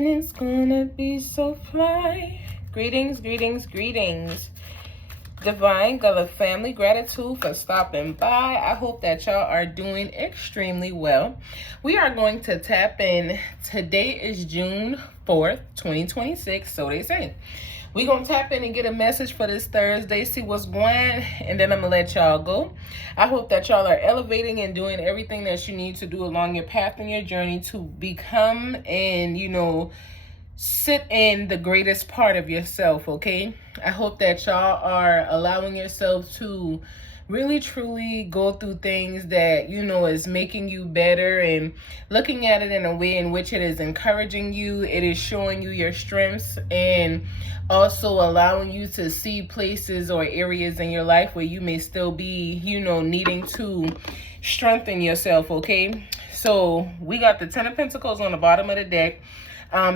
and it's gonna be so fly. Greetings, greetings, greetings. Divine Gullah family, gratitude for stopping by. I hope that y'all are doing extremely well. We are going to tap in. Today is June 4th, 2026, so they say. We're going to tap in and get a message for this Thursday, see what's going, and then I'm going to let y'all go. I hope that y'all are elevating and doing everything that you need to do along your path and your journey to become and, sit in the greatest part of yourself, okay? I hope that y'all are allowing yourself to really truly go through things that is making you better and looking at it in a way in which it is encouraging you, it is showing you your strengths, and also allowing you to see places or areas in your life where you may still be needing to strengthen yourself, okay? So we got the 10 of Pentacles on the bottom of the deck.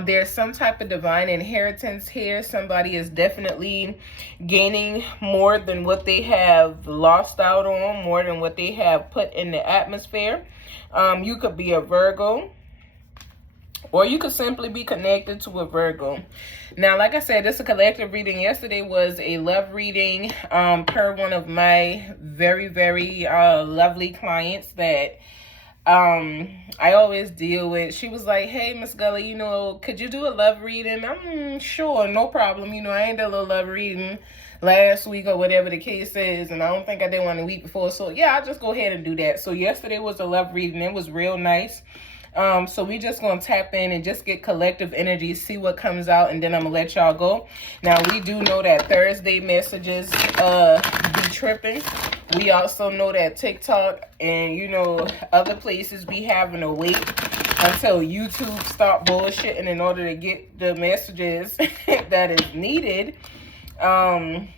There's some type of divine inheritance here. Somebody is definitely gaining more than what they have lost out on, more than what they have put in the atmosphere. You could be a Virgo, or you could simply be connected to a Virgo. Now, like I said, this is a collective reading. Yesterday was a love reading per one of my very, very lovely clients that I always deal with. She was like, hey, Miss Gullah, could you do a love reading? I'm sure, no problem. I ain't done a little love reading last week or whatever the case is, and I don't think I did one the week before. So yeah, I'll just go ahead and do that. So yesterday was a love reading. It was real nice. So we just gonna tap in and just get collective energy, see what comes out, and then I'm gonna let y'all go. Now, we do know that Thursday messages be tripping. We also know that TikTok and other places be having to wait until YouTube stop bullshitting in order to get the messages that is needed. I'm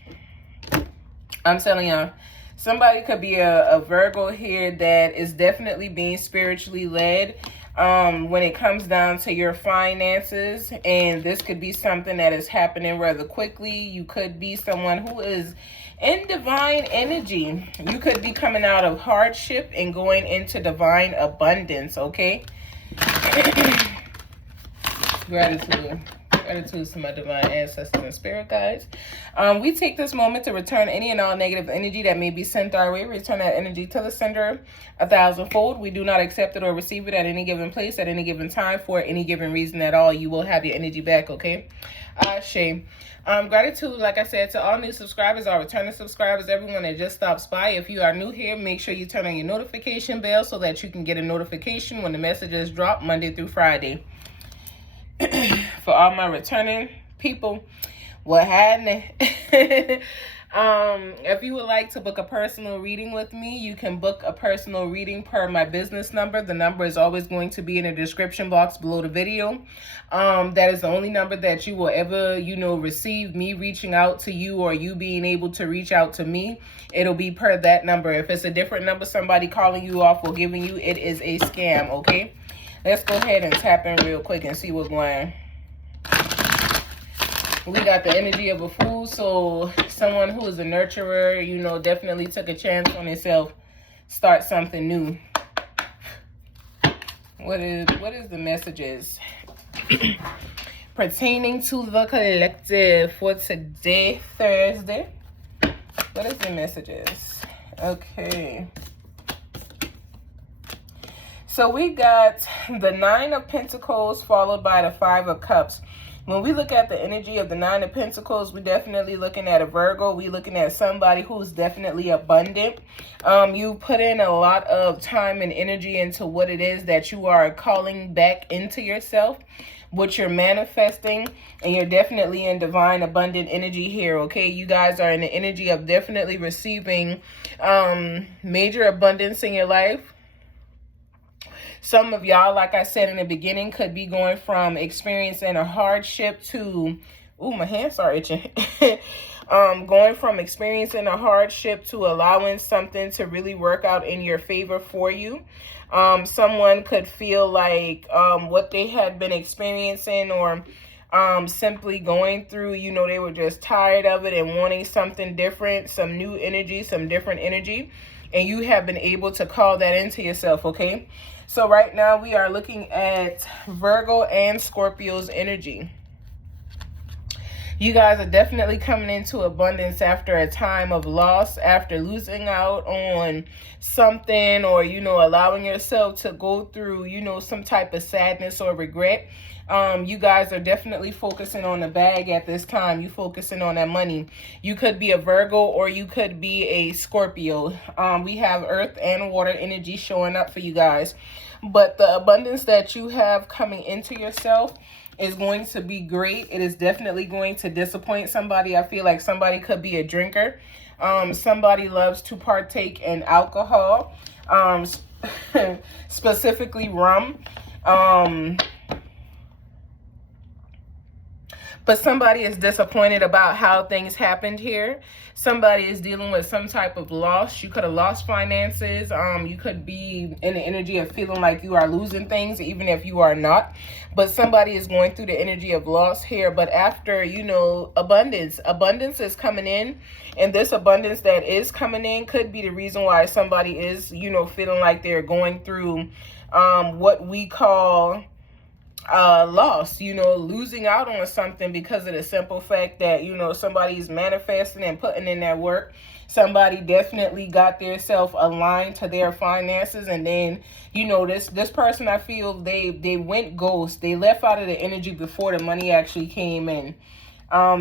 telling y'all, somebody could be a Virgo here that is definitely being spiritually led when it comes down to your finances, and this could be something that is happening rather quickly. You could be someone who is in divine energy. You could be coming out of hardship and going into divine abundance, okay? Gratitude to my divine ancestors and spirit guides. We take this moment to return any and all negative energy that may be sent our way. Return that energy to the sender 1,000-fold. We do not accept it or receive it at any given place, at any given time, for any given reason at all. You will have your energy back, okay? Ashe. Gratitude, like I said, to all new subscribers, all returning subscribers, everyone that just stops by. If you are new here, make sure you turn on your notification bell so that you can get a notification when the messages drop Monday through Friday. For all my returning people, what happening? If you would like to book a personal reading with me, you can book a personal reading per my business number. The number is always going to be in the description box below the video. That is the only number that you will ever, receive me reaching out to you, or you being able to reach out to me. It'll be per that number. If it's a different number, somebody calling you off or giving you, it is a scam, okay? Let's go ahead and tap in real quick and see what's going on. We got the energy of a fool, so someone who is a nurturer, definitely took a chance on himself, start something new. What is the messages pertaining to the collective for today, Thursday? What is the messages? Okay. So we got the 9 of Pentacles followed by the 5 of Cups. When we look at the energy of the 9 of Pentacles, we're definitely looking at a Virgo. We're looking at somebody who's definitely abundant. You put in a lot of time and energy into what it is that you are calling back into yourself, what you're manifesting, and you're definitely in divine abundant energy here, okay? You guys are in the energy of definitely receiving major abundance in your life. Some of y'all, like I said in the beginning, could be going from experiencing a hardship to, my hands are itching. Going from experiencing a hardship to allowing something to really work out in your favor for you. Someone could feel like what they had been experiencing or simply going through, they were just tired of it and wanting something different, some new energy, some different energy. and you have been able to call that into yourself, okay? So right now we are looking at Virgo and Scorpio's energy. You guys are definitely coming into abundance after a time of loss, after losing out on something, or, you know, allowing yourself to go through, you know, some type of sadness or regret. You guys are definitely focusing on the bag at this time. You focusing on that money. You could be a Virgo or you could be a Scorpio. We have earth and water energy showing up for you guys. But the abundance that you have coming into yourself is going to be great. It is definitely going to disappoint somebody. I feel like somebody could be a drinker. Somebody loves to partake in alcohol, specifically rum. But somebody is disappointed about how things happened here. Somebody is dealing with some type of loss. You could have lost finances. You could be in the energy of feeling like you are losing things, even if you are not. But somebody is going through the energy of loss here. But after, you know, abundance is coming in. And this abundance that is coming in could be the reason why somebody is, you know, feeling like they're going through what we call loss, you know, losing out on something because of the simple fact that, you know, somebody's manifesting and putting in that work. Somebody definitely got their self aligned to their finances, and then, you know, this person, I feel they went ghost. They left out of the energy before the money actually came in.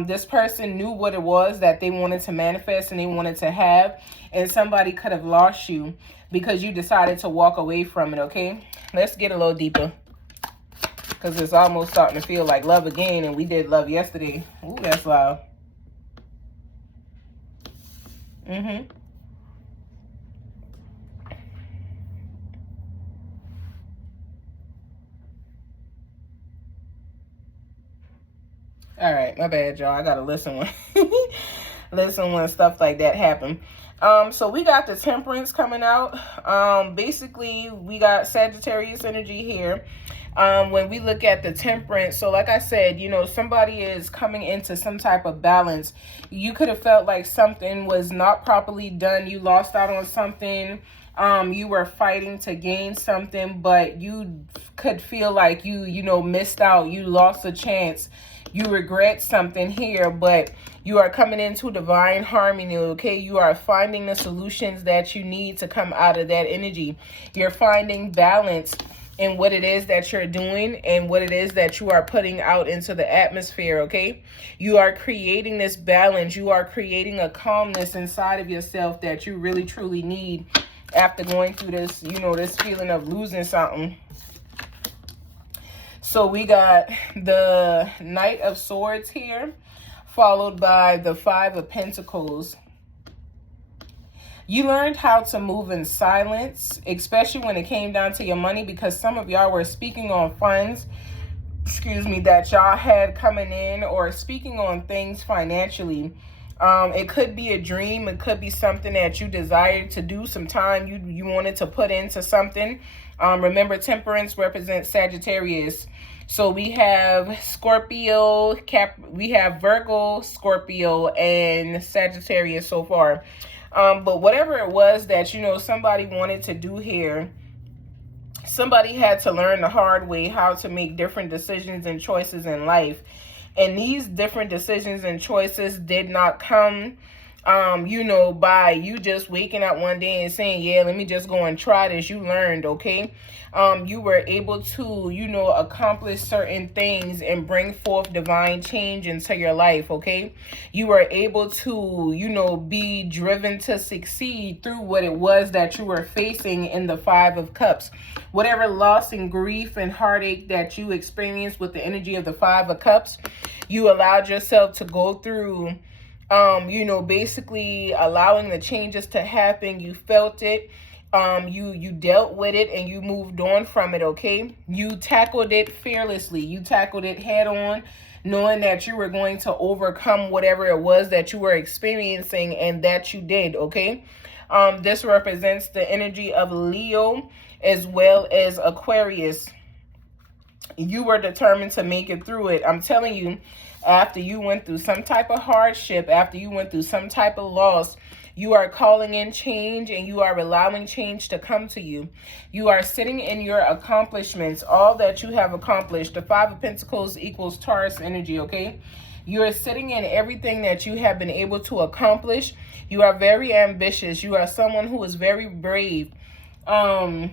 This person knew what it was that they wanted to manifest and they wanted to have, and somebody could have lost you because you decided to walk away from it. Okay, let's get a little deeper, because it's almost starting to feel like love again, and we did love yesterday. Ooh, that's loud. All right, my bad, y'all. I gotta listen when listen when stuff like that happen. So we got the Temperance coming out. Basically, we got Sagittarius energy here. When we look at the Temperance, so like I said, you know, somebody is coming into some type of balance. You could have felt like something was not properly done. You lost out on something. You were fighting to gain something, but you could feel like you know, missed out. You lost a chance. You regret something here, but you are coming into divine harmony, okay? You are finding the solutions that you need to come out of that energy. You're finding balance in what it is that you're doing and what it is that you are putting out into the atmosphere, okay? You are creating this balance. You are creating a calmness inside of yourself that you really, truly need after going through this, you know, this feeling of losing something. So we got the Knight of Swords here, followed by the Five of Pentacles. You learned how to move in silence, especially when it came down to your money, because some of y'all were speaking on funds, that y'all had coming in, or speaking on things financially. It could be a dream. It could be something that you desired to do, some time you wanted to put into something. Remember, Temperance represents Sagittarius. So we have Scorpio, we have Virgo, Scorpio, and Sagittarius so far. But whatever it was that, you know, somebody wanted to do here, somebody had to learn the hard way how to make different decisions and choices in life. And these different decisions and choices did not come, you know, by you just waking up one day and saying, yeah, let me just go and try this. You learned, okay? You were able to, you know, accomplish certain things and bring forth divine change into your life, okay? You were able to, you know, be driven to succeed through what it was that you were facing in the Five of Cups. Whatever loss and grief and heartache that you experienced with the energy of the Five of Cups, you allowed yourself to go through, you know, basically allowing the changes to happen. You felt it. You dealt with it and you moved on from it, okay? You tackled it fearlessly. You tackled it head on, knowing that you were going to overcome whatever it was that you were experiencing, and that you did, okay? This represents the energy of Leo as well as Aquarius. You were determined to make it through it. I'm telling you, after you went through some type of hardship, after you went through some type of loss, You are calling in change and you are allowing change to come to you. You are sitting in your accomplishments, all that you have accomplished. The Five of Pentacles equals Taurus energy, okay? You are sitting in everything that you have been able to accomplish. You are very ambitious. You are someone who is very brave. I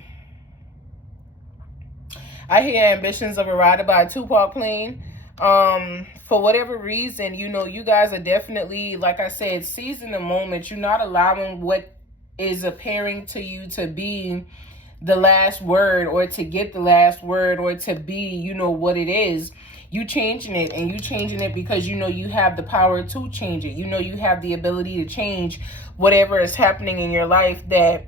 hear ambitions of a ride by a Tupac plane. For whatever reason, you know, you guys are definitely, like I said, seizing the moment. You're not allowing what is appearing to you to be the last word, or to get the last word, or to be, you know, what it is. You changing it, and you changing it because you know you have the power to change it. You know you have the ability to change whatever is happening in your life that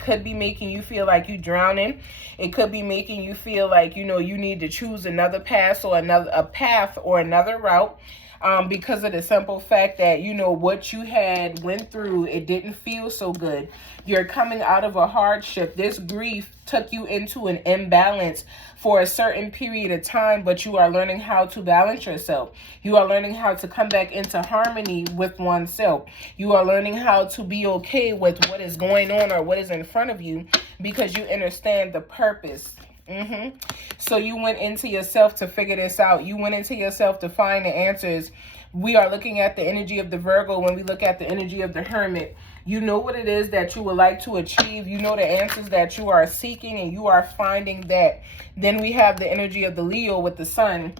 could be making you feel like you're drowning. It could be making you feel like, you know, you need to choose another path or another route. Because of the simple fact that, you know, what you had went through, it didn't feel so good. You're coming out of a hardship. This grief took you into an imbalance for a certain period of time, but you are learning how to balance yourself. You are learning how to come back into harmony with oneself. You are learning how to be okay with what is going on or what is in front of you, because you understand the purpose. So you went into yourself to figure this out. You went into yourself to find the answers. We are looking at the energy of the Virgo when we look at the energy of the Hermit. You know what it is that you would like to achieve. You know the answers that you are seeking, and you are finding that. Then we have the energy of the Leo with the Sun.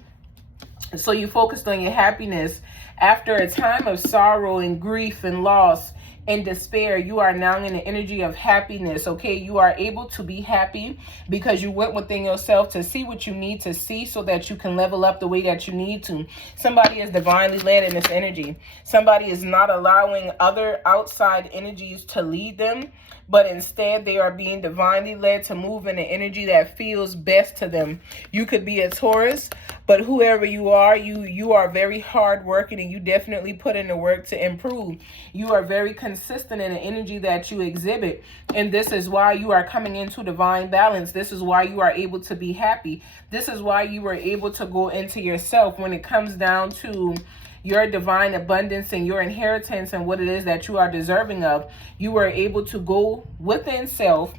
So you focused on your happiness. After a time of sorrow and grief and loss and despair, you are now in the energy of happiness, okay? You are able to be happy because you went within yourself to see what you need to see so that you can level up the way that you need to. Somebody is divinely led in this energy. Somebody is not allowing other outside energies to lead them, but instead they are being divinely led to move in the energy that feels best to them. You could be a Taurus, but whoever you are, you are very hard working, and you definitely put in the work to improve. You are very consistent in the energy that you exhibit, and this is why you are coming into divine balance. This is why you are able to be happy. This is why you are able to go into yourself when it comes down to your divine abundance and your inheritance and what it is that you are deserving of. You are able to go within self,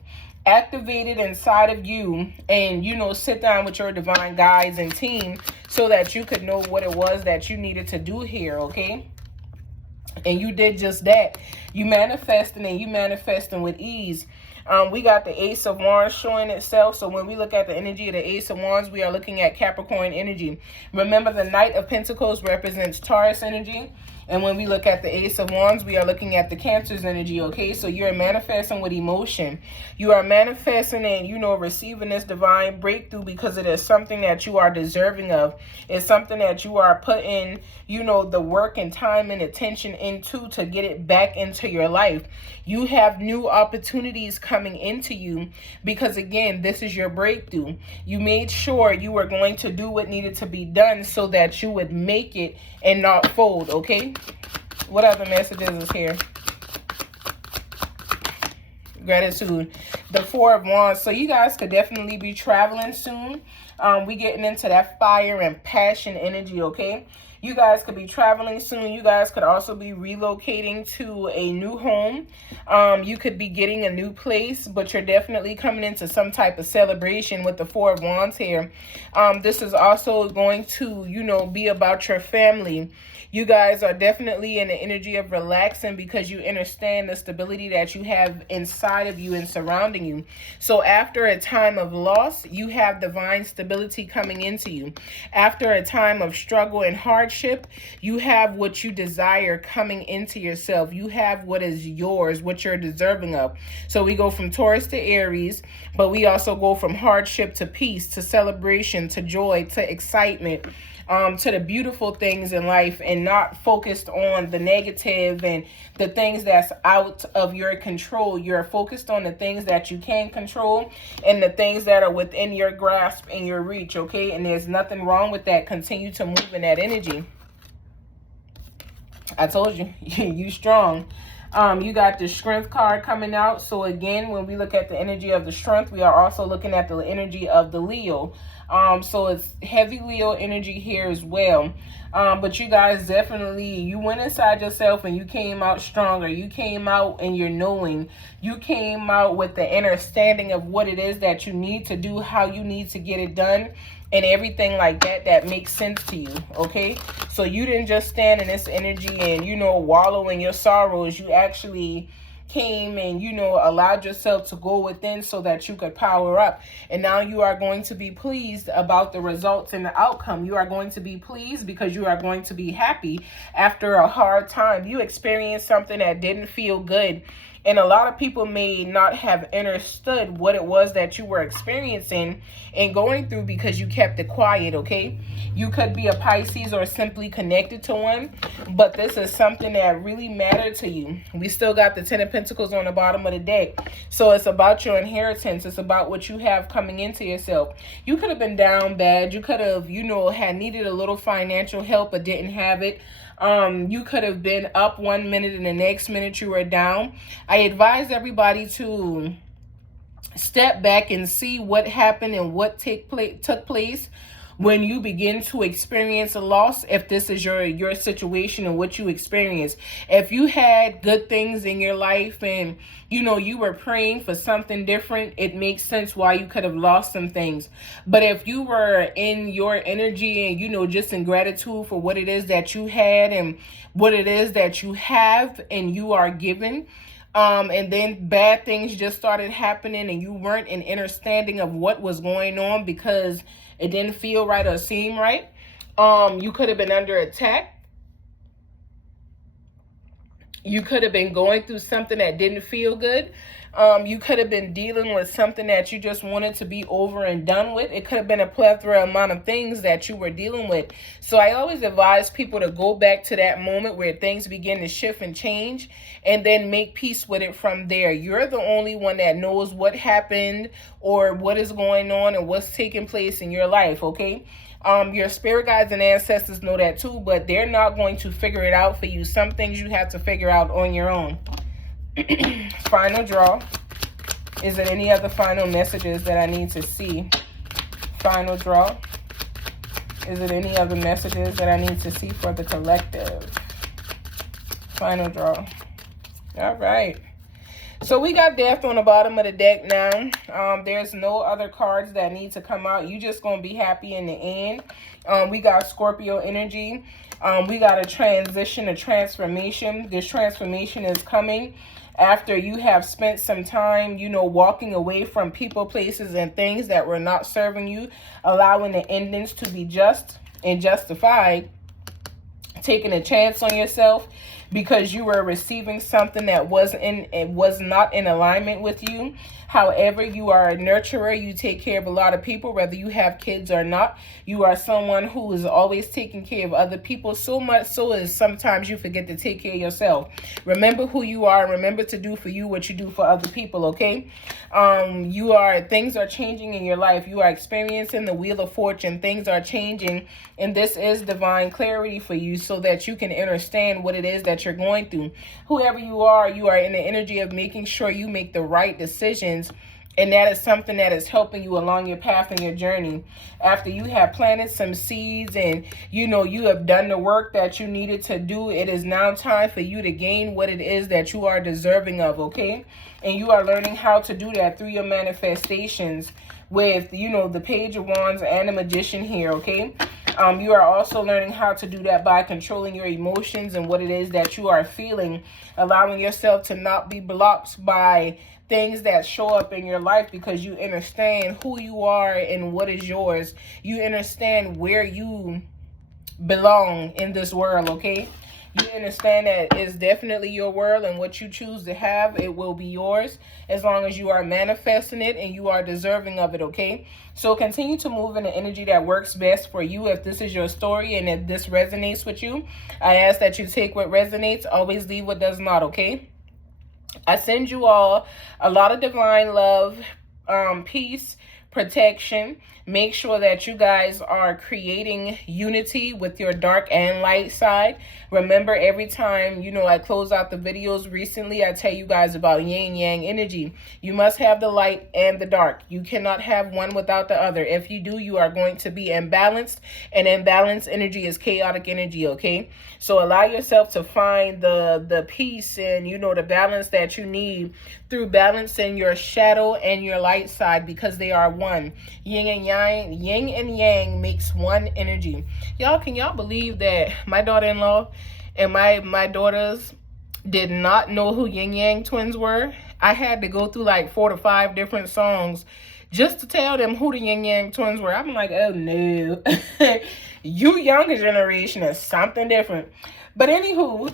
activated inside of you, and, you know, sit down with your divine guides and team so that you could know what it was that you needed to do here, okay? And you did just that. You manifesting, and you manifesting with ease. We got the Ace of Wands showing itself. So when we look at the energy of the Ace of Wands, we are looking at Capricorn energy. Remember, the Knight of Pentacles represents Taurus energy. And when we look at the Ace of Wands, we are looking at the Cancer's energy, okay? So you're manifesting with emotion. You are manifesting and, you know, receiving this divine breakthrough because it is something that you are deserving of. It's something that you are putting, you know, the work and time and attention into to get it back into your life. You have new opportunities coming into you because, again, this is your breakthrough. You made sure you were going to do what needed to be done so that you would make it and not fold, okay? What other messages is here? Gratitude. The Four of Wands. So you guys could definitely be traveling soon. We getting into that fire and passion energy, okay? You guys could be traveling soon. You guys could also be relocating to a new home. You could be getting a new place, but you're definitely coming into some type of celebration with the Four of Wands here. This is also going to, you know, be about your family. You guys are definitely in the energy of relaxing because you understand the stability that you have inside of you and surrounding you. So after a time of loss, you have divine stability coming into you. After a time of struggle and hardship, you have what you desire coming into yourself. You have what is yours, what you're deserving of. So we go from Taurus to Aries, but we also go from hardship to peace, to celebration, to joy, to excitement, to the beautiful things in life, and not focused on the negative and the things that's out of your control. You're focused on the things that you can control and the things that are within your grasp and your reach, okay? And there's nothing wrong with that. Continue to move in that energy. I told you, you strong. You got the strength card coming out. So again, when we look at the energy of the strength, we are also looking at the energy of the Leo. So it's heavy Leo energy here as well. But you guys definitely, you went inside yourself and you came out stronger. You came out and you're knowing. You came out with the understanding of what it is that you need to do, how you need to get it done, and everything like that that makes sense to you, okay? So you didn't just stand in this energy and, you know, wallow in your sorrows. You actually came and, you know, allowed yourself to go within so that you could power up. And now you are going to be pleased about the results and the outcome. You are going to be pleased because you are going to be happy after a hard time. You experienced something that didn't feel good. And a lot of people may not have understood what it was that you were experiencing and going through because you kept it quiet, okay? You could be a Pisces or simply connected to one, but this is something that really mattered to you. We still got the 10 of Pentacles on the bottom of the deck. So it's about your inheritance. It's about what you have coming into yourself. You could have been down bad. You could have, you know, had needed a little financial help but didn't have it. You could have been up 1 minute and the next minute you were down. I advise everybody to step back and see what happened and what took place when you begin to experience a loss, if this is your situation and what you experience. If you had good things in your life and, you know, you were praying for something different, it makes sense why you could have lost some things. But if you were in your energy and, you know, just in gratitude for what it is that you had and what it is that you have and you are given, and then bad things just started happening and you weren't in understanding of what was going on because it didn't feel right or seem right. You could have been under attack. You could have been going through something that didn't feel good. You could have been dealing with something that you just wanted to be over and done with. It could have been a plethora amount of things that you were dealing with. So I always advise people to go back to that moment where things begin to shift and change and then make peace with it from there. You're the only one that knows what happened or what is going on and what's taking place in your life, okay? Your spirit guides and ancestors know that too, but they're not going to figure it out for you. Some things you have to figure out on your own. Final draw. Is there any other final messages that I need to see? Final draw. Is there any other messages that I need to see for the collective? Final draw. All right. So we got death on the bottom of the deck now. There's no other cards that need to come out. You just going to be happy in the end. We got Scorpio energy. We got a transition, a transformation. This transformation is coming after you have spent some time, you know, walking away from people, places, and things that were not serving you, allowing the endings to be just and justified, taking a chance on yourself because you were receiving something that was not in alignment with you. However, you are a nurturer. You take care of a lot of people, whether you have kids or not. You are someone who is always taking care of other people, so much so as sometimes you forget to take care of yourself. Remember who you are. Remember to do for you what you do for other people, okay? Things are changing in your life. You are experiencing the Wheel of Fortune. Things are changing, and this is divine clarity for you so that you can understand what it is that you're going through. Whoever you are in the energy of making sure you make the right decisions. And that is something that is helping you along your path and your journey. After you have planted some seeds and, you know, you have done the work that you needed to do, it is now time for you to gain what it is that you are deserving of, okay? And you are learning how to do that through your manifestations with, you know, the Page of Wands and the Magician here, okay? You are also learning how to do that by controlling your emotions and what it is that you are feeling, allowing yourself to not be blocked by things that show up in your life because you understand who you are and what is yours. You understand where you belong in this world, okay? You understand that it's definitely your world, and what you choose to have, it will be yours as long as you are manifesting it and you are deserving of it, okay? So continue to move in the energy that works best for you. If this is your story and if this resonates with you, I ask that you take what resonates, always leave what does not, okay? I send you all a lot of divine love, peace, protection. Make sure that you guys are creating unity with your dark and light side. Remember, every time, you know, I close out the videos recently, I tell you guys about yin yang energy. You must have the light and the dark. You cannot have one without the other. If you do, you are going to be imbalanced, and imbalanced energy is chaotic energy, okay? So allow yourself to find the peace and, you know, the balance that you need through balancing your shadow and your light side, because they are one. Yin and yang makes one energy. Y'all, can y'all believe that my daughter-in-law and my daughters did not know who yin yang twins were? I had to go through like 4 to 5 different songs just to tell them who the yin yang twins were. I'm like, oh no. You younger generation is something different. But anywho,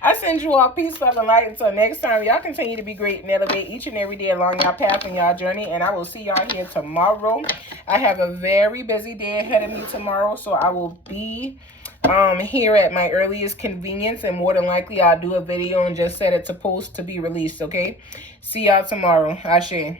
I send you all peace, love, and light. Until next time, y'all continue to be great and elevate each and every day along your path and your journey. And I will see y'all here tomorrow. I have a very busy day ahead of me tomorrow, so I will be here at my earliest convenience, and more than likely I'll do a video and just set it to post to be released, okay? See y'all tomorrow. Ashe.